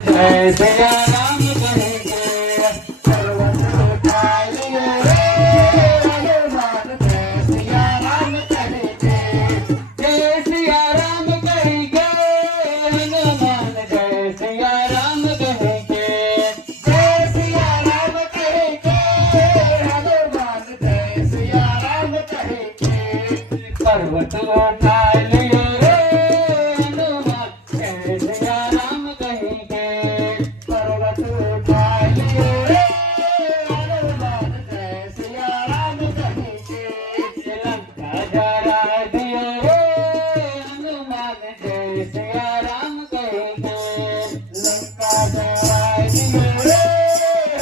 जय सिया राम कहेंगे पर्वत उठा लिए हनुमान जय सिया राम कहेंगे जय सिया राम कहेंगे हनुमान जय सिया राम कहेंगे जय सिया राम कहेंगे हनुमान जय सिया राम कहेंगे पर्वत उठा लिए हनुमान जय सिया राम कहेंगे पर्वत उठा लिए हनुमान जय सिया राम कहेंगे लंका जरा दिए हनुमान जय सिया राम कहेंगे लंका जरा दिए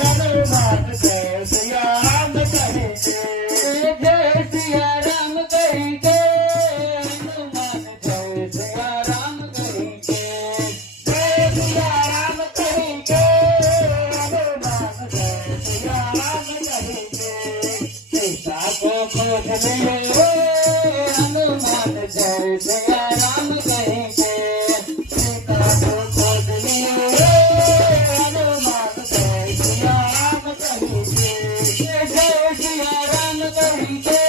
हनुमान जय सिया राम कहेंगे जय सिया राम कहेंगे हनुमान जय सिया राम कहेंगे जय सिया राम कहेंगे हनुमान जय सिया राम कहेंगे सीता को खोज लिए हनुमान जय सिया राम कहेंगे सीता को खोज लिए हनुमान जय सिया राम कहेंगे जय सिया राम कहेंगे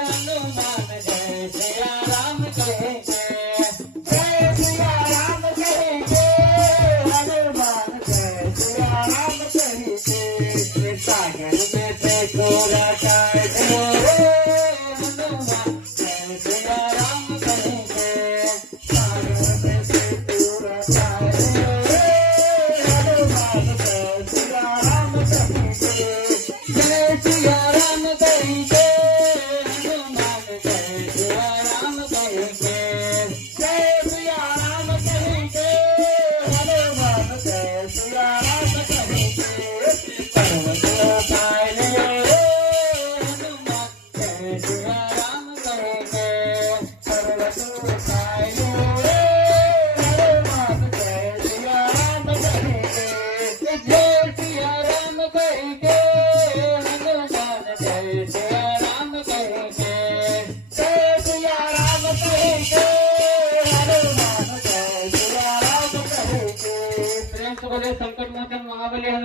हनुमान जय सिया राम कहेंगे जय सिया राम कहेंगे हनुमान जय सिया राम कहेंगे सागर में से कोरा काट हनुमान जय सिया राम कहेंगे सागर में से कोरा काट हनुमान जय सिया राम कहेंगे जय सिया राम कहेंगे हनुमान जय सिया राम कहेंगे जय सिया राम कहेंगे हनुमान जय सिया राम कहेंगे पर्वत उठा लिए हनुमान जय सिया राम कहेंगे पर्वत उठा लिए हनुमान जय सिया राम कहेंगे जय सिया राम कहेंगे हनुमान जय सिया राम कहेंगे जय सिया राम कहेंगे हनुमान जय सिया राम कहेंगे प्रेम से बोले संकट मोचन महाबली